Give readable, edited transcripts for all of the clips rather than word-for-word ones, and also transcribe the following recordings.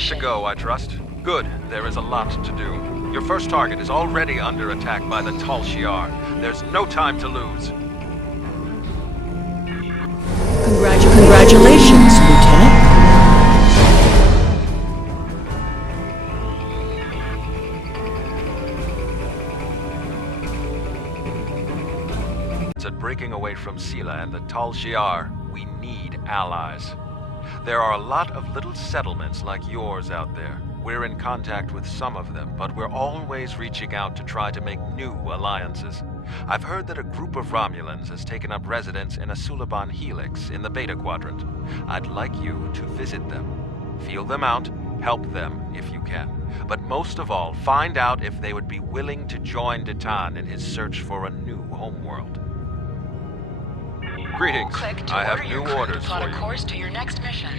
set to go, I trust? Good. There is a lot to do. Your first target is already under attack by the Tal Shiar. There's no time to lose. Congratulations, Lieutenant. At breaking away from Sela and the Tal Shiar, we need allies. There are a lot of little settlements like yours out there. We're in contact with some of them, but we're always reaching out to try to make new alliances. I've heard that a group of Romulans has taken up residence in a Suliban helix in the Beta Quadrant. I'd like you to visit them. Feel them out, help them if you can. But most of all, find out if they would be willing to join Detan in his search for a new homeworld. Greetings. I have new orders for you. Course to your next mission.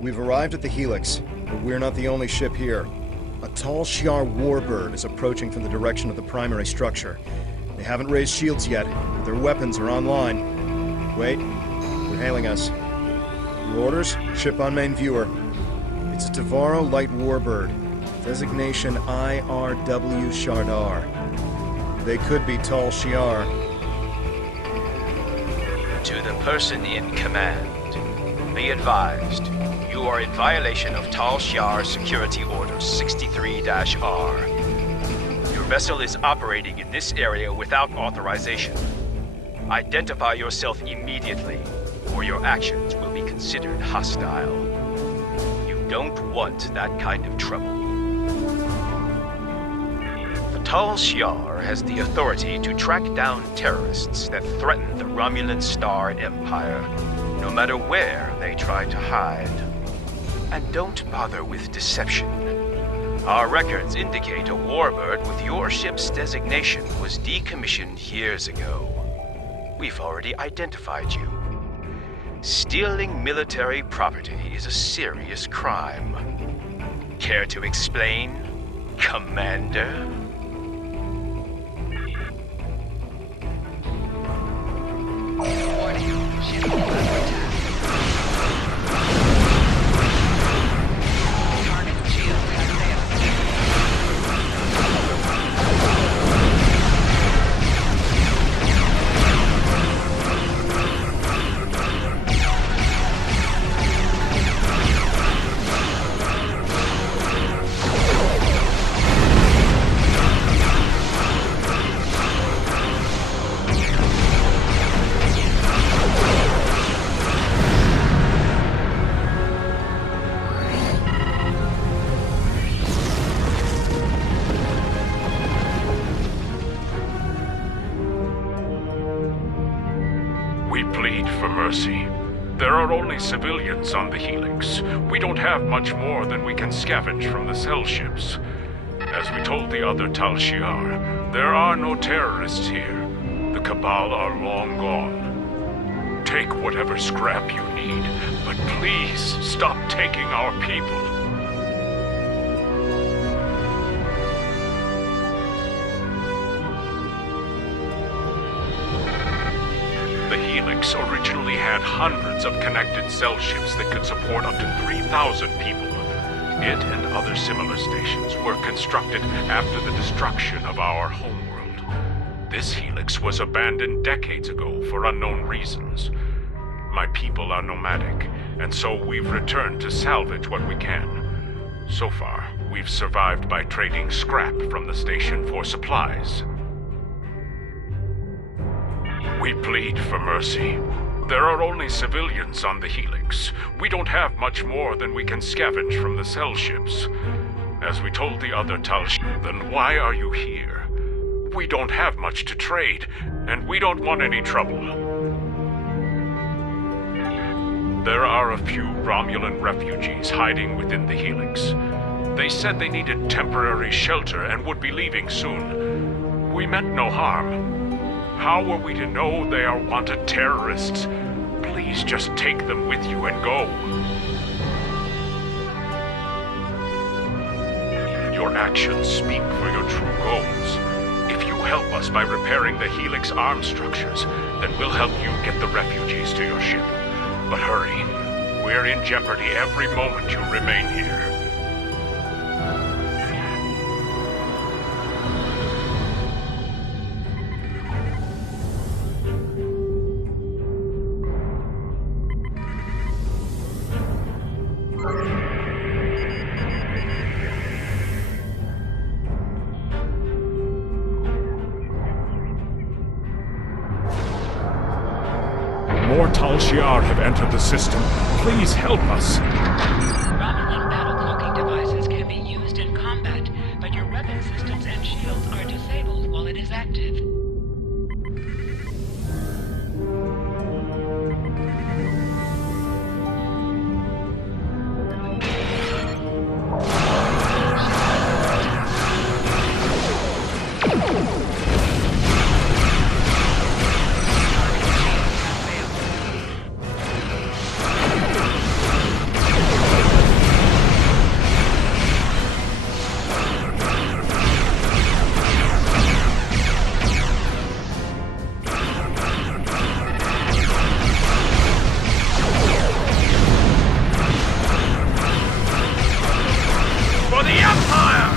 We've arrived at the Helix, but we're not the only ship here. A Tal Shiar warbird is approaching from the direction of the primary structure. They haven't raised shields yet, but their weapons are online. Wait, they're hailing us. Your orders? Ship on main viewer. It's a Tavaro light warbird. Designation IRW Shardar. They could be Tal Shiar. To the person in command, be advised, you are in violation of Tal Shiar Security Order 63-R. Your vessel is operating in this area without authorization. Identify yourself immediately, or your actions will be considered hostile. You don't want that kind of trouble. Tal Shiar has the authority to track down terrorists that threaten the Romulan Star Empire, no matter where they try to hide. And don't bother with deception. Our records indicate a warbird with your ship's designation was decommissioned years ago. We've already identified you. Stealing military property is a serious crime. Care to explain, Commander? Warning. Ship under attack. Target shield We plead for mercy. There are only civilians on the Helix. We don't have much more than we can scavenge from the cell ships. As we told the other Tal Shiar, there are no terrorists here. The Cabal are long gone. Take whatever scrap you need, but please stop taking our people. The Helix originally had hundreds of connected cell ships that could support up to 3,000 people. It and other similar stations were constructed after the destruction of our homeworld. This Helix was abandoned decades ago for unknown reasons. My people are nomadic, and so we've returned to salvage what we can. So far, we've survived by trading scrap from the station for supplies. We plead for mercy. There are only civilians on the Helix. We don't have much more than we can scavenge from the cell ships. As we told the other Tal Shiar, then why are you here? We don't have much to trade, and we don't want any trouble. There are a few Romulan refugees hiding within the Helix. They said they needed temporary shelter and would be leaving soon. We meant no harm. How are we to know they are wanted terrorists? Please just take them with you and go. Your actions speak for your true goals. If you help us by repairing the Helix arm structures, then we'll help you get the refugees to your ship. But We're in jeopardy every moment you remain here. More Tal Shiar have entered the system. Please help us. Romulan battle cloaking devices can be used in combat, but your weapon systems and shields are disabled while it is active. For the Empire!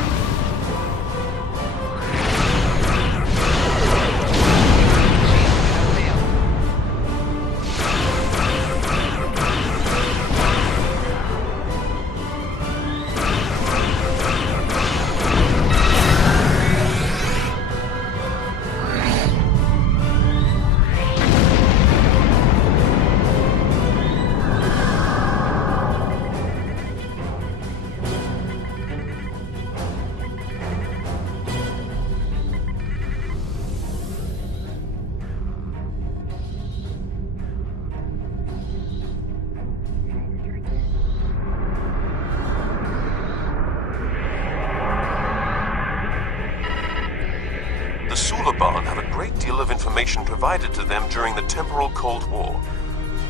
The Suliban have a great deal of information provided to them during the temporal Cold War,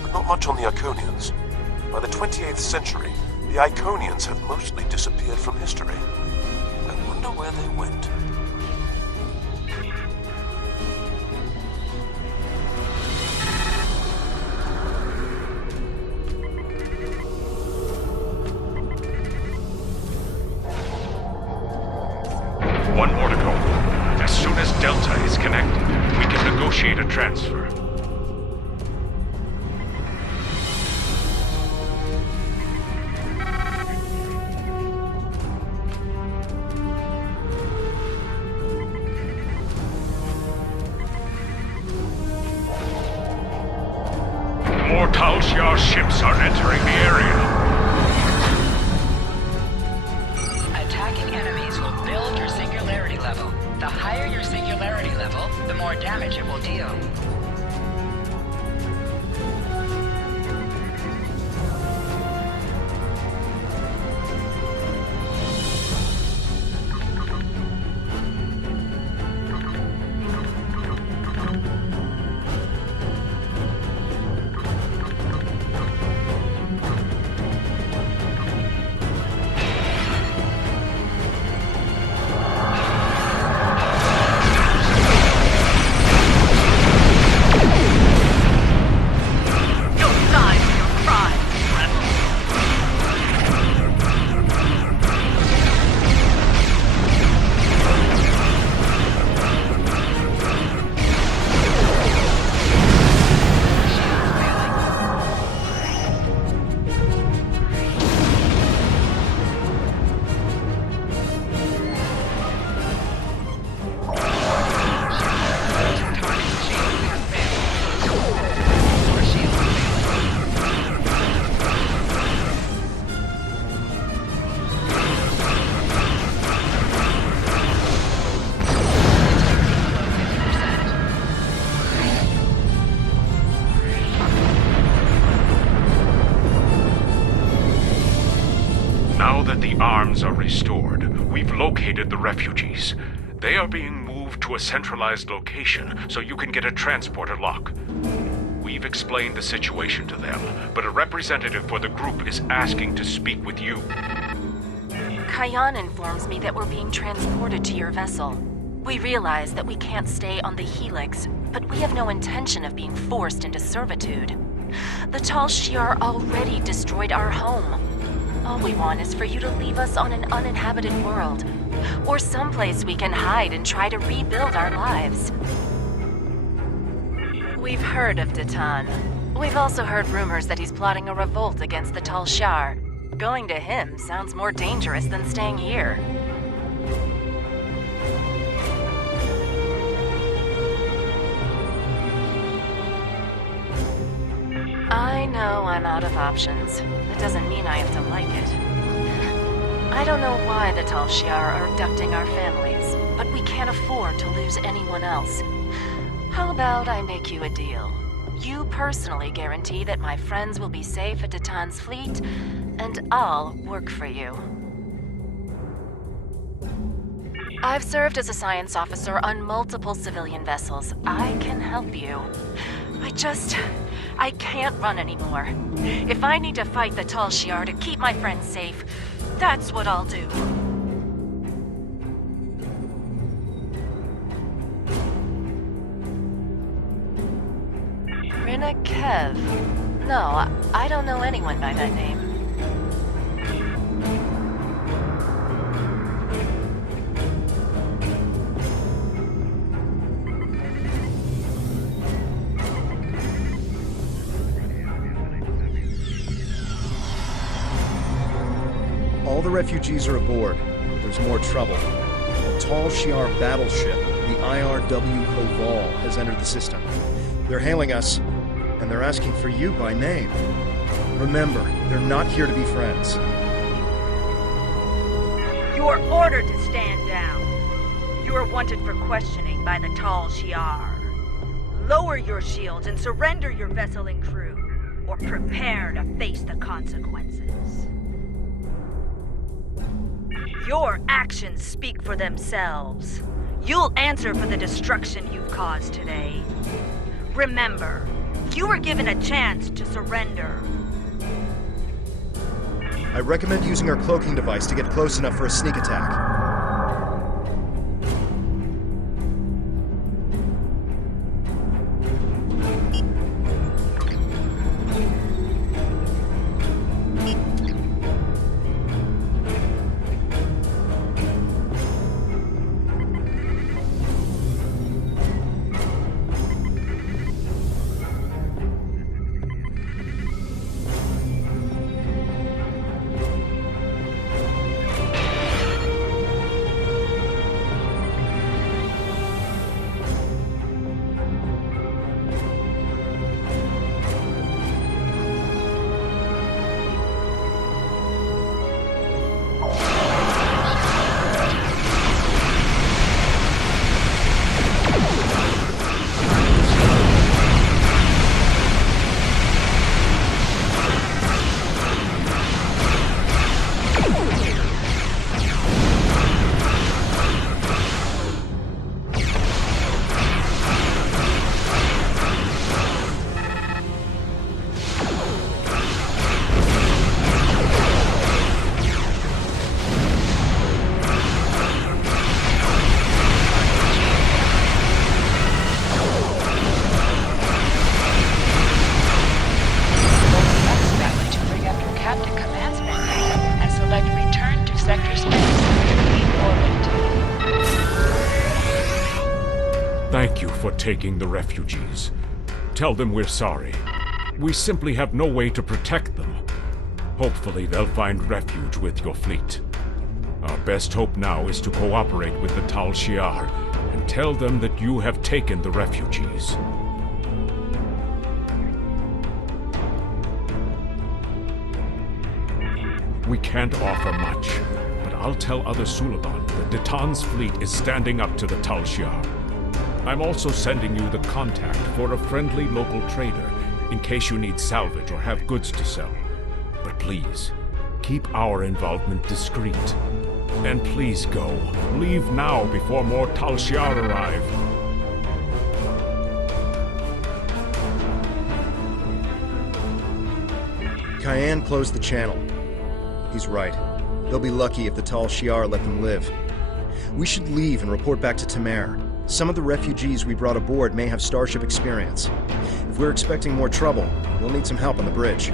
but not much on the Iconians. By the 28th century, the Iconians have mostly disappeared from history. I wonder where they went. One more to go. As soon as Delta is connected, we can negotiate a transfer. More Tal Shiar ships are entering the area. Attacking enemies will build your singularity level. The higher your singularity level, the more damage it will deal. Now that the arms are restored, we've located the refugees. They are being moved to a centralized location so you can get a transporter lock. We've explained the situation to them, but a representative for the group is asking to speak with you. Kayan informs me that we're being transported to your vessel. We realize that we can't stay on the Helix, but we have no intention of being forced into servitude. The Tal Shiar already destroyed our home. All we want is for you to leave us on an uninhabited world, or someplace we can hide and try to rebuild our lives. We've heard of Datan. We've also heard rumors that he's plotting a revolt against the Tal Shiar. Going to him sounds more dangerous than staying here. I know I'm out of options. That doesn't mean I have to like it. I don't know why the Tal Shiar are abducting our families, but we can't afford to lose anyone else. How about I make you a deal? You personally guarantee that my friends will be safe at Datan's fleet, and I'll work for you. I've served as a science officer on multiple civilian vessels. I can help you. I can't run anymore. If I need to fight the Tal Shiar to keep my friends safe, that's what I'll do. Rina Kev? No, I don't know anyone by that name. All the refugees are aboard. There's more trouble. A Tal Shiar battleship, the IRW Koval, has entered the system. They're hailing us, and they're asking for you by name. Remember, they're not here to be friends. You are ordered to stand down. You are wanted for questioning by the Tal Shiar. Lower your shields and surrender your vessel and crew, or prepare to face the consequences. Your actions speak for themselves. You'll answer for the destruction you've caused today. Remember, you were given a chance to surrender. I recommend using our cloaking device to get close enough for a sneak attack. Thank you for taking the refugees. Tell them we're sorry. We simply have no way to protect them. Hopefully they'll find refuge with your fleet. Our best hope now is to cooperate with the Tal Shiar and tell them that you have taken the refugees. We can't offer much, but I'll tell other Suliban that Datan's fleet is standing up to the Tal Shiar. I'm also sending you the contact for a friendly local trader in case you need salvage or have goods to sell. But please, keep our involvement discreet. And please go. Leave now before more Tal Shiar arrive. Cayenne closed the channel. He's right. They'll be lucky if the Tal Shiar let them live. We should leave and report back to Tamer. Some of the refugees we brought aboard may have starship experience. If we're expecting more trouble, we'll need some help on the bridge.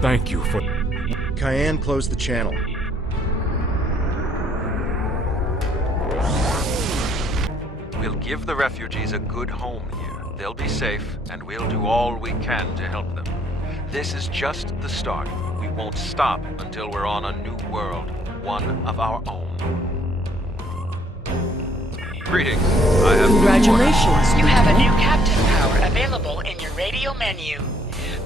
Thank you for... Cayenne closed the channel. We'll give the refugees a good home here. They'll be safe, and we'll do all we can to help them. This is just the start. We won't stop until we're on a new world, one of our own. Greetings. I have... Congratulations. You have a new captain power available in your radio menu.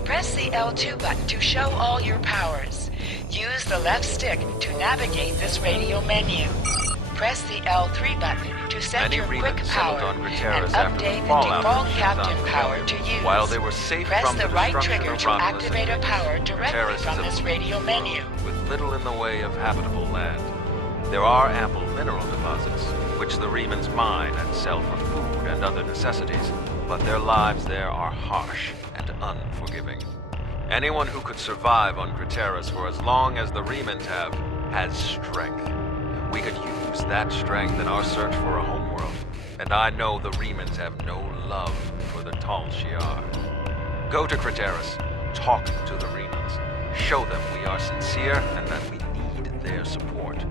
Press the L2 button to show all your powers. Use the left stick to navigate this radio menu. Press the L3 button to set Many your quick Remans power settled on and Craterus after the update the fallout default from captain Shazam power rebellion. to use. While they were safe Press from the the right destruction trigger of to Romulus activate a invasion, power directly Craterus from is a this radio bleak menu. world with little in the way of habitable land. There are ample mineral deposits, which the Remans mine and sell for food and other necessities, but their lives there are harsh and unforgiving. Anyone who could survive on Craterus for as long as the Remans have, has strength. We could use that strength in our search for a homeworld, and I know the Remans have no love for the Tal Shiar. Go to Craterus, talk to the Remans, show them we are sincere and that we need their support.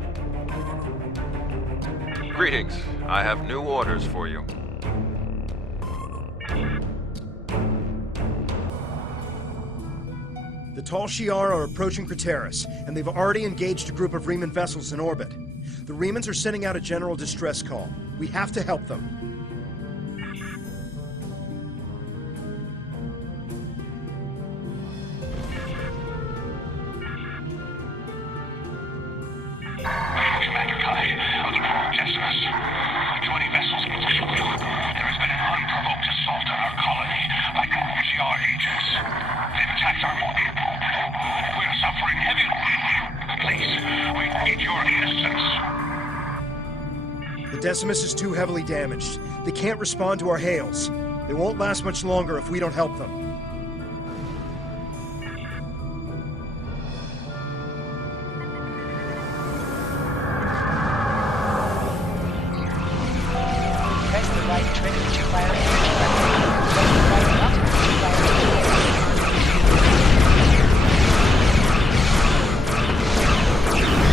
Greetings. I have new orders for you. The Tal Shiar are approaching Craterus, and they've already engaged a group of Reman vessels in orbit. The Remans are sending out a general distress call. We have to help them. The Decimus is too heavily damaged. They can't respond to our hails. They won't last much longer if we don't help them. Press the right trigger to fire energy weapon. Press the right button to fire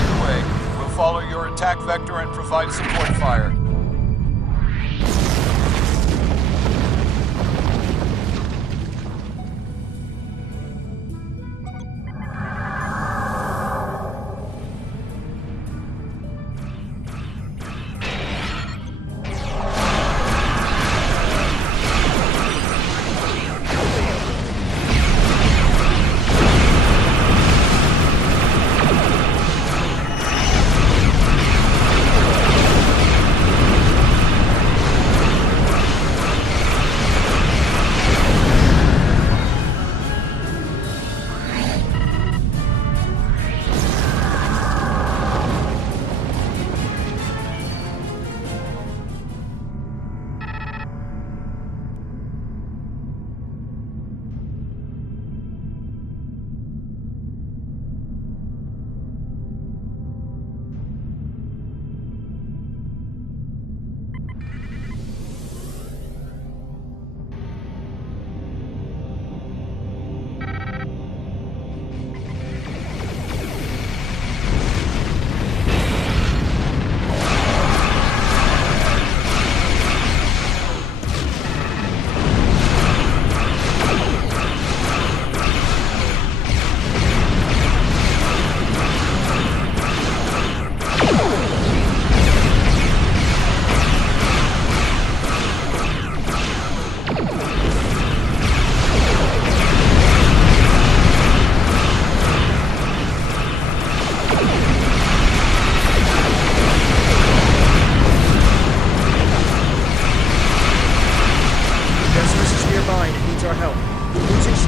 Either way, we'll follow your attack vector and provide support fire.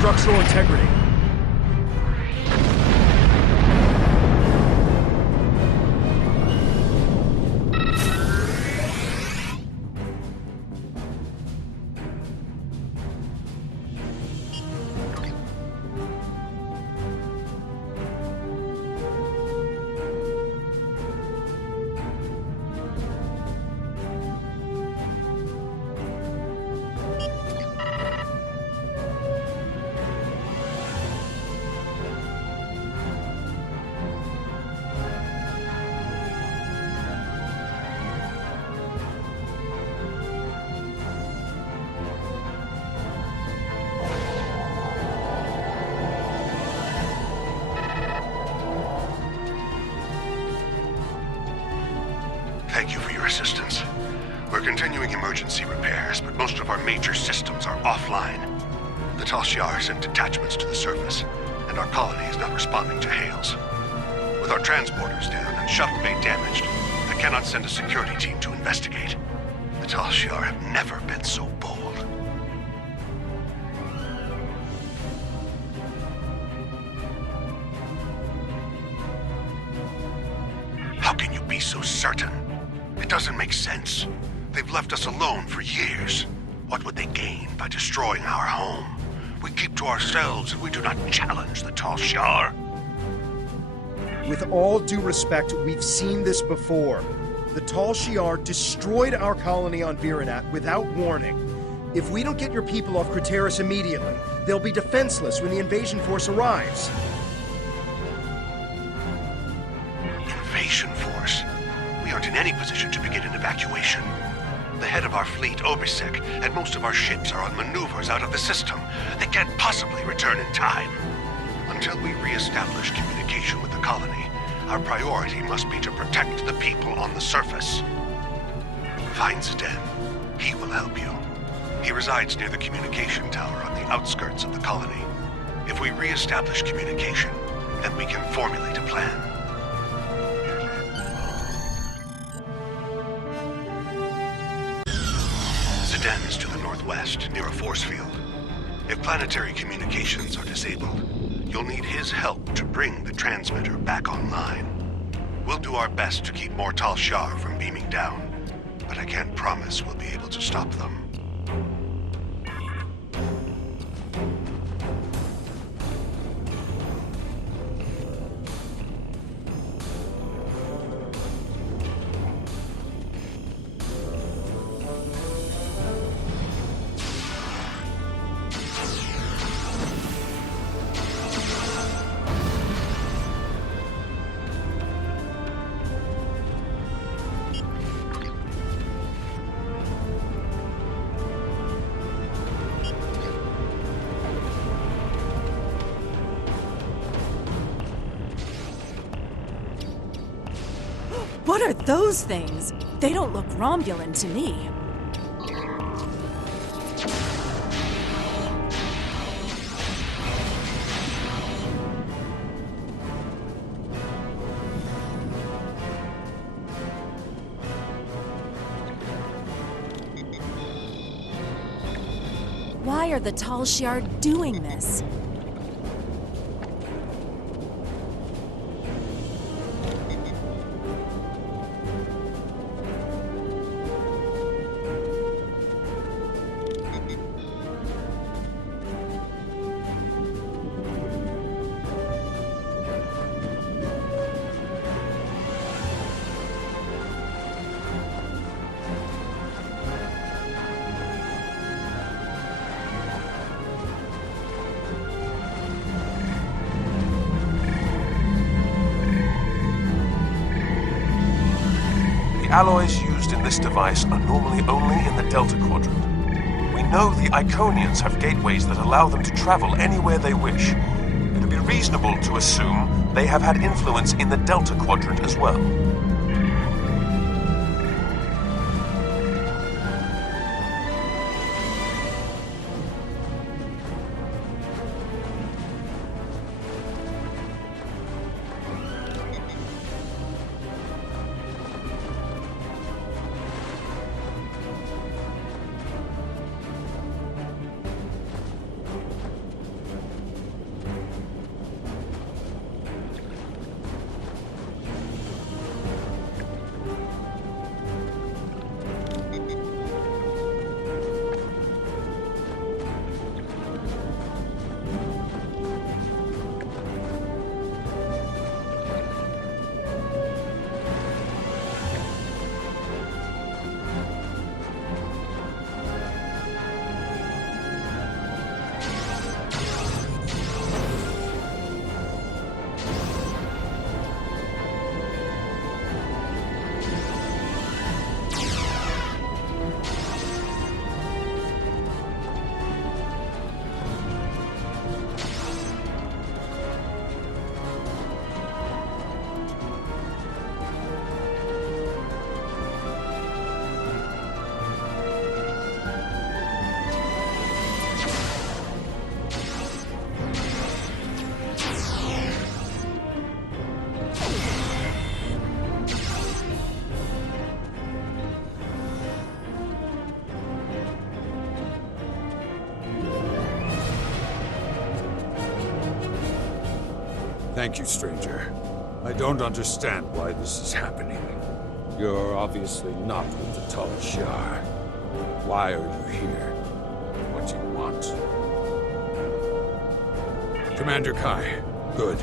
Structural integrity. assistance. We're continuing emergency repairs, but most of our major systems are offline. The Tal Shiar sent detachments to the surface, and our colony is not responding to hails. With our transporters down and shuttle bay damaged, I cannot send a security team to investigate. The Tal Shiar have never been so bold. How can you be so certain? It doesn't make sense. They've left us alone for years. What would they gain by destroying our home? We keep to ourselves and we do not challenge the Tal Shiar. With all due respect, we've seen this before. The Tal Shiar destroyed our colony on Virinat without warning. If we don't get your people off Craterus immediately, they'll be defenseless when the invasion force arrives. Invasion force? We aren't in any position to begin an evacuation. The head of our fleet, Obisek, and most of our ships are on maneuvers out of the system. They can't possibly return in time. Until we re-establish communication with the colony, our priority must be to protect the people on the surface. Find Zden. He will help you. He resides near the communication tower on the outskirts of the colony. If we re-establish communication, then we can formulate a plan. Zden is to the northwest, near a force field. If planetary communications are disabled, you'll need his help to bring the transmitter back online. We'll do our best to keep more Tal Shiar from beaming down, but I can't promise we'll be able to stop them. What are those things? They don't look Romulan to me. Why are the Tal Shiar doing this? The alloys used in this device are normally only in the Delta Quadrant. We know the Iconians have gateways that allow them to travel anywhere they wish. It would be reasonable to assume they have had influence in the Delta Quadrant as well. Thank you, stranger. I don't understand why this is happening. You're obviously not with the Tal Shiar. Why are you here? What do you want? Commander Kai, good.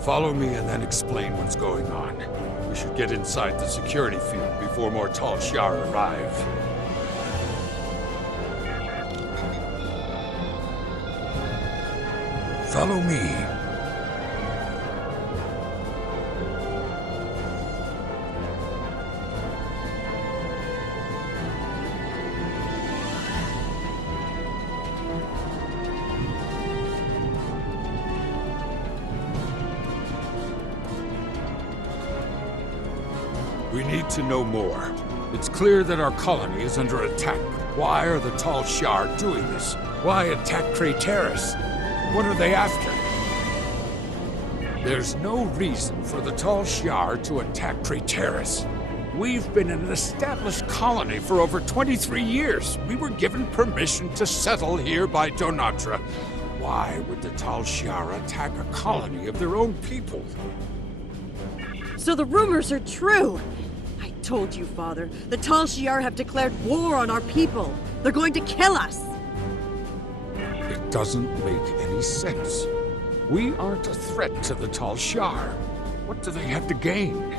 Follow me and then explain what's going on. We should get inside the security field before more Tal Shiar arrive. Follow me. We need to know more. It's clear that our colony is under attack. Why are the Tal Shiar doing this? Why attack Craterus? What are they after? There's no reason for the Tal Shiar to attack Craterus. We've been an established colony for over 23 years. We were given permission to settle here by Donatra. Why would the Tal Shiar attack a colony of their own people? So the rumors are true! I told you, Father. The Tal Shiar have declared war on our people. They're going to kill us! It doesn't make any sense. We aren't a threat to the Tal Shiar. What do they have to gain?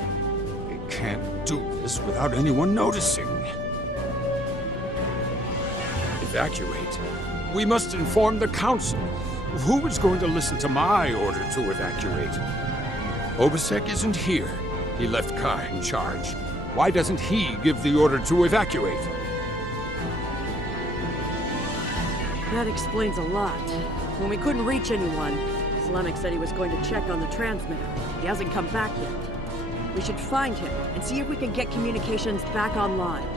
They can't do this without anyone noticing. Evacuate? We must inform the Council. Who is going to listen to my order to evacuate? Obisek isn't here. He left Kai in charge. Why doesn't he give the order to evacuate? That explains a lot. When we couldn't reach anyone, Slamek said he was going to check on the transmitter. He hasn't come back yet. We should find him and see if we can get communications back online.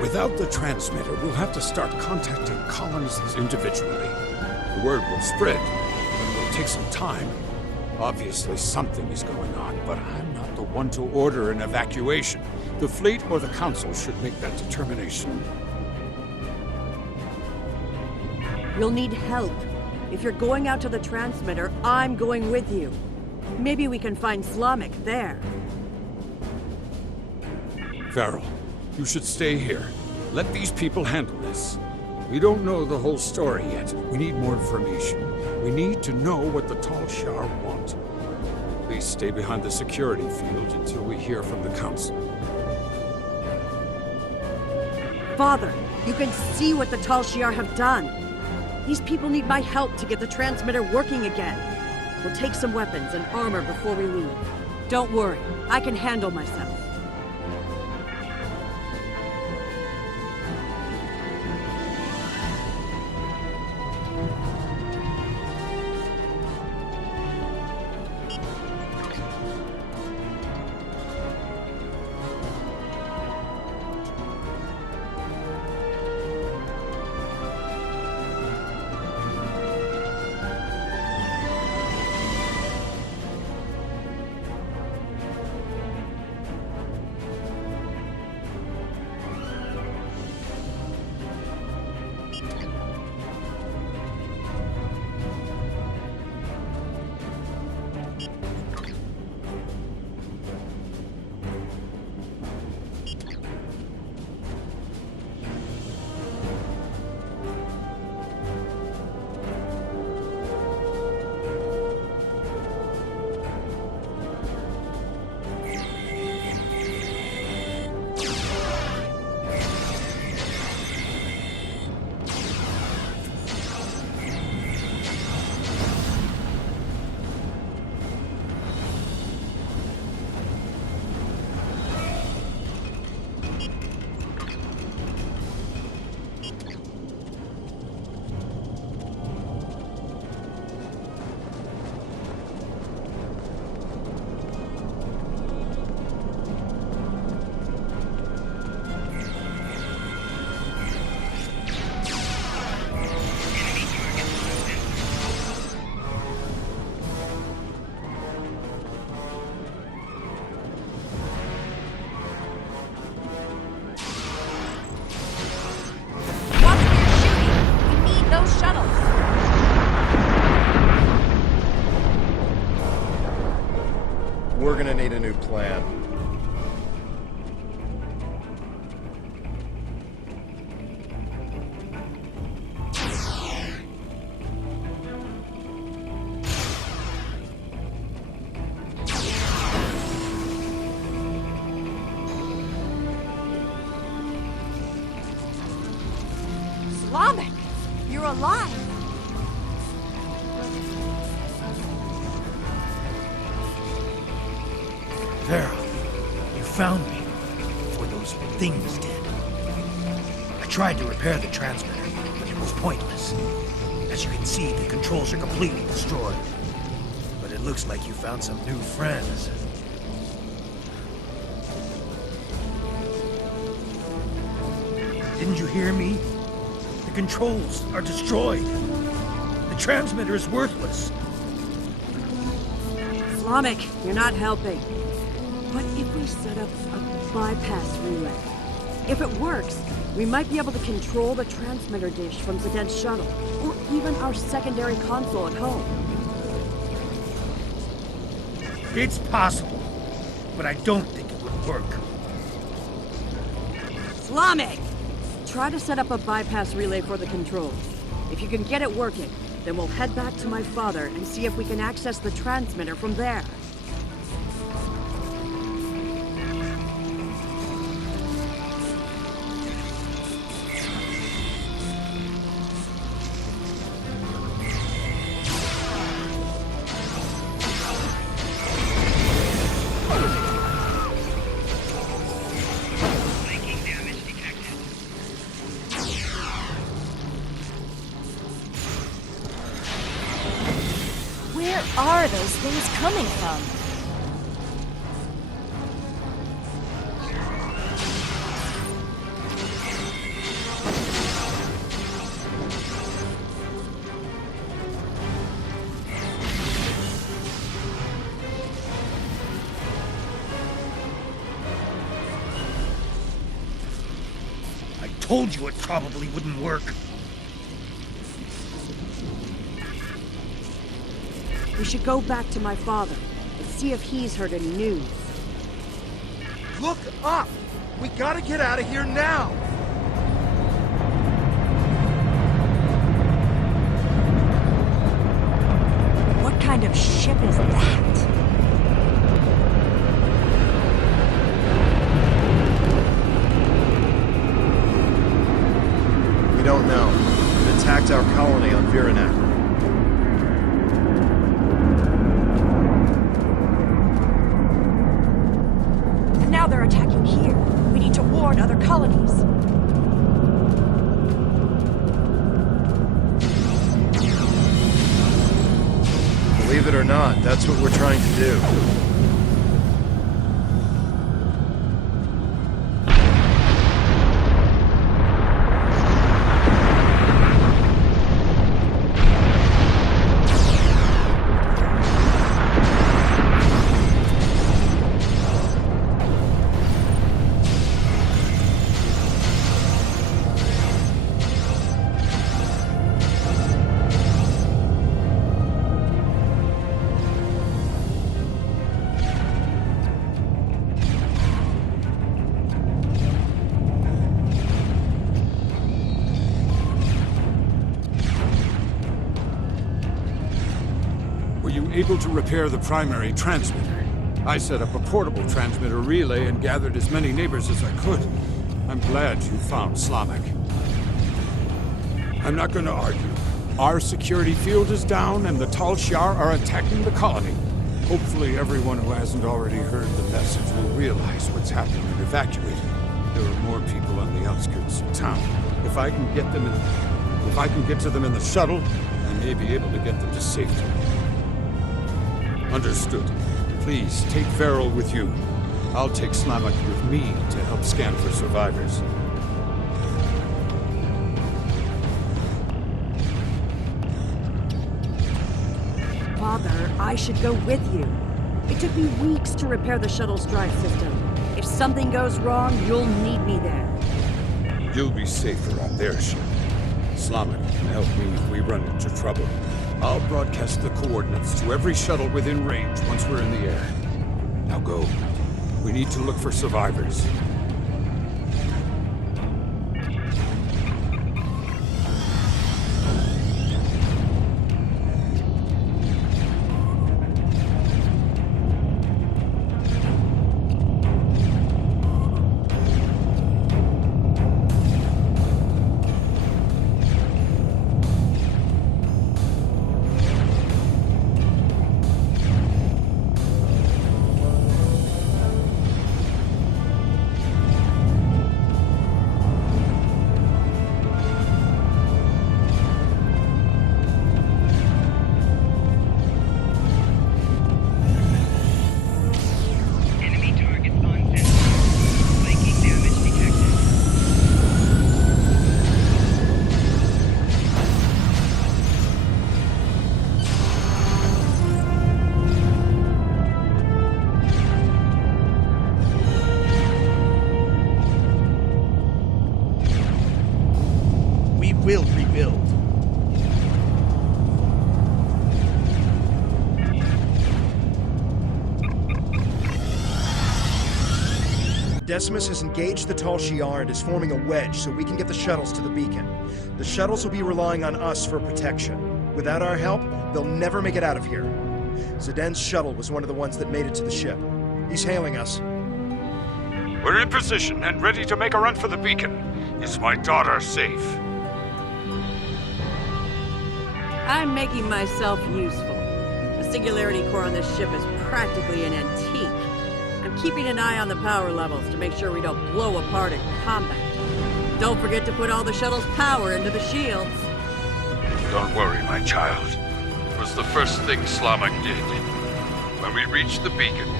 Without the transmitter, we'll have to start contacting colonists individually. The word will spread, but it will take some time. Obviously, something is going on, but I'm not the one to order an evacuation. The fleet or the Council should make that determination. You'll need help. If you're going out to the transmitter, I'm going with you. Maybe we can find Slamek there. Farrell, you should stay here. Let these people handle this. We don't know the whole story yet. We need more information. We need to know what the Tal Shiar want. Please stay behind the security field until we hear from the Council. Father, you can see what the Tal Shiar have done. These people need my help to get the transmitter working again. We'll take some weapons and armor before we leave. Don't worry, I can handle myself. plan. Slavic! You're alive! Vera, you found me before those things did. I tried to repair the transmitter, but it was pointless. As you can see, the controls are completely destroyed. But it looks like you found some new friends. Didn't you hear me? The controls are destroyed. The transmitter is worthless. Slavic, you're not helping. What if we set up a bypass relay? If it works, we might be able to control the transmitter dish from Zed's shuttle, or even our secondary console at home. It's possible, but I don't think it would work. Slavic! Try to set up a bypass relay for the controls. If you can get it working, then we'll head back to my father and see if we can access the transmitter from there. Where are those things coming from? I told you it probably wouldn't work. We should go back to my father and see if he's heard any news. Look up! We gotta get out of here now! What kind of ship is that? We don't know. It attacked our colony on Viranet. Now they're attacking here. We need to warn other colonies. Believe it or not, that's what we're trying to do. Able to repair the primary transmitter. I set up a portable transmitter relay and gathered as many neighbors as I could. I'm glad you found Slavic. I'm not going to argue. Our security field is down and the Tal Shiar are attacking the colony. Hopefully everyone who hasn't already heard the message will realize what's happening and evacuate. There are more people on the outskirts of town. If I can get to them in the shuttle, I may be able to get them to safety. Understood. Please, take Veril with you. I'll take Slavic with me to help scan for survivors. Father, I should go with you. It took me weeks to repair the shuttle's drive system. If something goes wrong, you'll need me there. You'll be safer on their ship. Slavic can help me if we run into trouble. I'll broadcast the coordinates to every shuttle within range once we're in the air. Now go. We need to look for survivors. Will rebuild. Decimus has engaged the Tal Shiar and is forming a wedge so we can get the shuttles to the beacon. The shuttles will be relying on us for protection. Without our help, they'll never make it out of here. Zden's shuttle was one of the ones that made it to the ship. He's hailing us. We're in position and ready to make a run for the beacon. Is my daughter safe? I'm making myself useful. The singularity core on this ship is practically an antique. I'm keeping an eye on the power levels to make sure we don't blow apart in combat. Don't forget to put all the shuttle's power into the shields. Don't worry, my child. It was the first thing Slamak did. When we reach the beacon,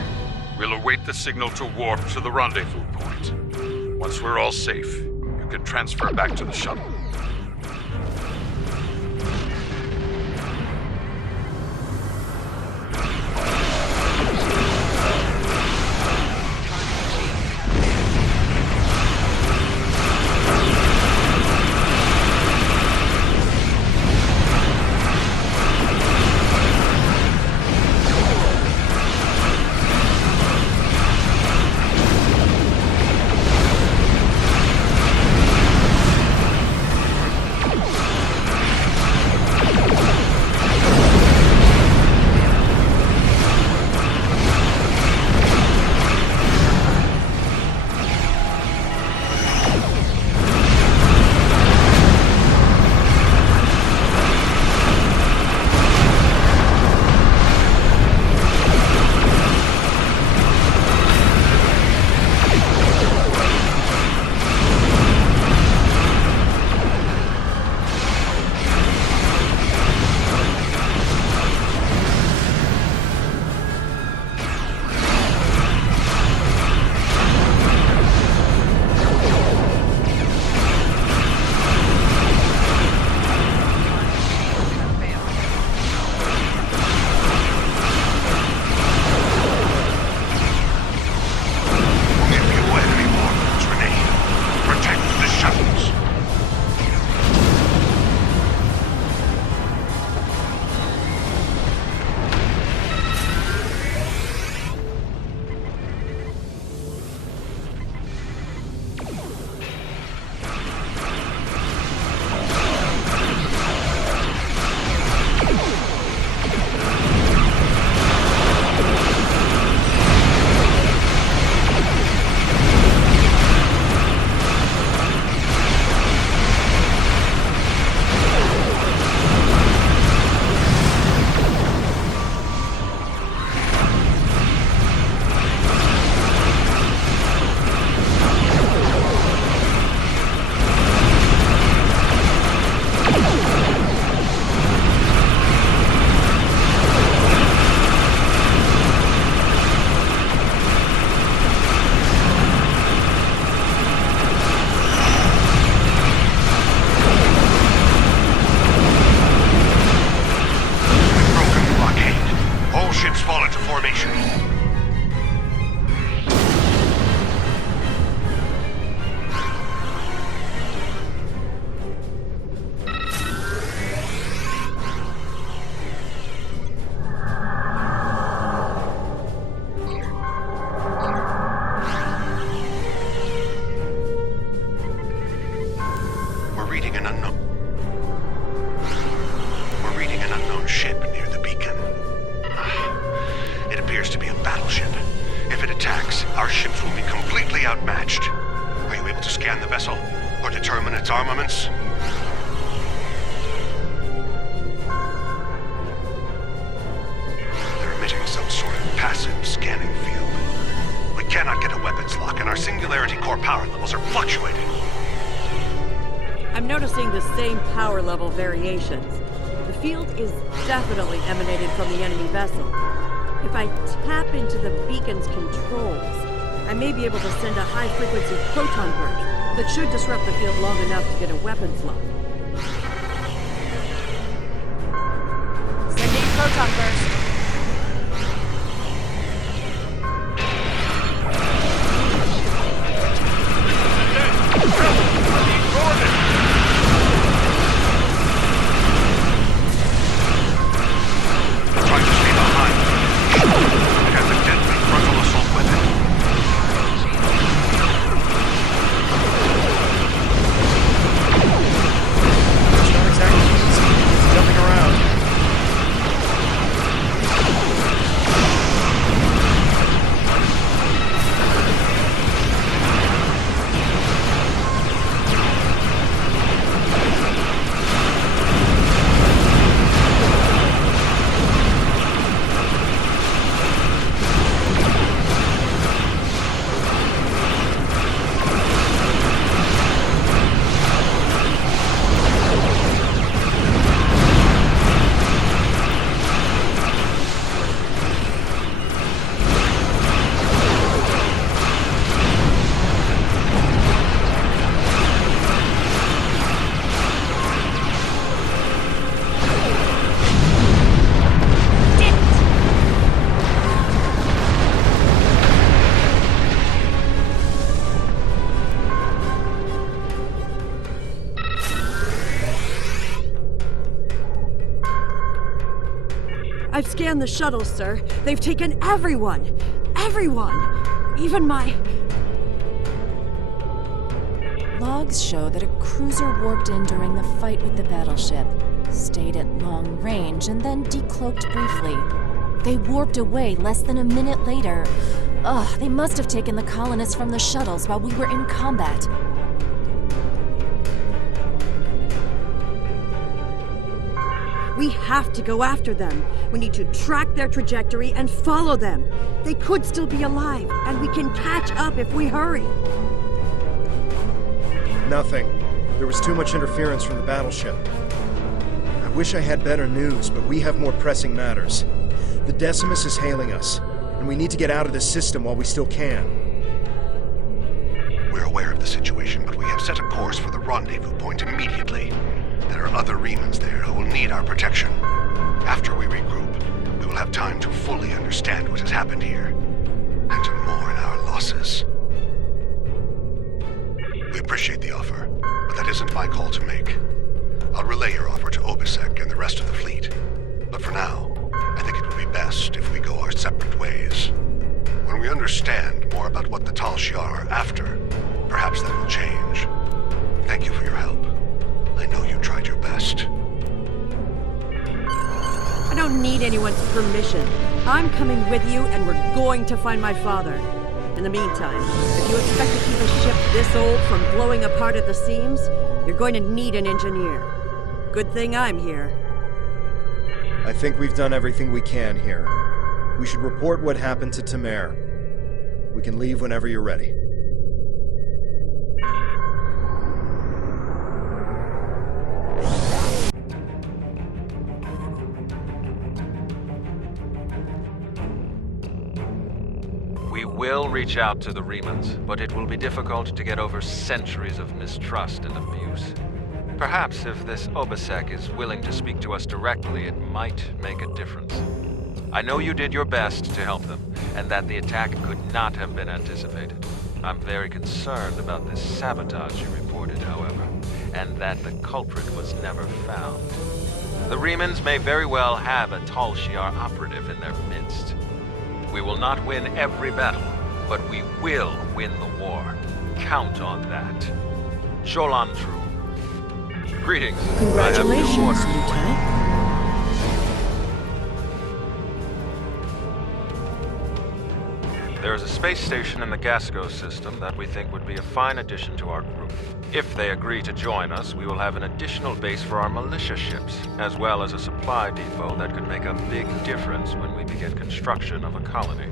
we'll await the signal to warp to the rendezvous point. Once we're all safe, you can transfer back to the shuttle. same power level variations. The field is definitely emanated from the enemy vessel. If I tap into the beacon's controls, I may be able to send a high-frequency proton burst that should disrupt the field long enough to get a weapons lock. Sending proton burst. I've scanned the shuttles, sir. They've taken everyone! Everyone! Even my... Logs show that a cruiser warped in during the fight with the battleship, stayed at long range, and then decloaked briefly. They warped away less than a minute later. Ugh, they must have taken the colonists from the shuttles while we were in combat. We have to go after them. We need to track their trajectory and follow them. They could still be alive, and we can catch up if we hurry. Nothing. There was too much interference from the battleship. I wish I had better news, but we have more pressing matters. The Decimus is hailing us, and we need to get out of this system while we still can. We're aware of the situation, but we have set a course for the rendezvous point immediately. There are other Remans there who will need our protection. After we regroup, we will have time to fully understand what has happened here, and to mourn our losses. We appreciate the offer, but that isn't my call to make. I'll relay your offer to Obisek and the rest of the fleet. But for now, I think it would be best if we go our separate ways. When we understand more about what the Tal Shiar are after, perhaps that will change. Thank you for your help. I know you tried your best. I don't need anyone's permission. I'm coming with you, and we're going to find my father. In the meantime, if you expect to keep a ship this old from blowing apart at the seams, you're going to need an engineer. Good thing I'm here. I think we've done everything we can here. We should report what happened to Tamer. We can leave whenever you're ready. We will reach out to the Remans, but it will be difficult to get over centuries of mistrust and abuse. Perhaps if this Obisek is willing to speak to us directly, it might make a difference. I know you did your best to help them, and that the attack could not have been anticipated. I'm very concerned about this sabotage you reported, however, and that the culprit was never found. The Remans may very well have a Tal Shiar operative in their midst. We will not win every battle, but we will win the war. Count on that. Sholantru. Greetings. Congratulations, Lieutenant. There is a space station in the Gasco system that we think would be a fine addition to our group. If they agree to join us, we will have an additional base for our militia ships, as well as a supply depot that could make a big difference when we begin construction of a colony.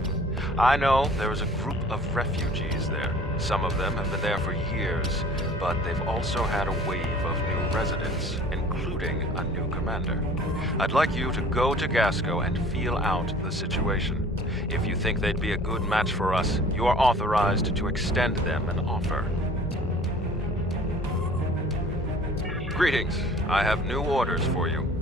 I know there is a group of refugees there, Some of them have been there for years, but they've also had a wave of new residents, including a new commander. I'd like you to go to Gasco and feel out the situation. If you think they'd be a good match for us, you are authorized to extend them an offer. Greetings. I have new orders for you.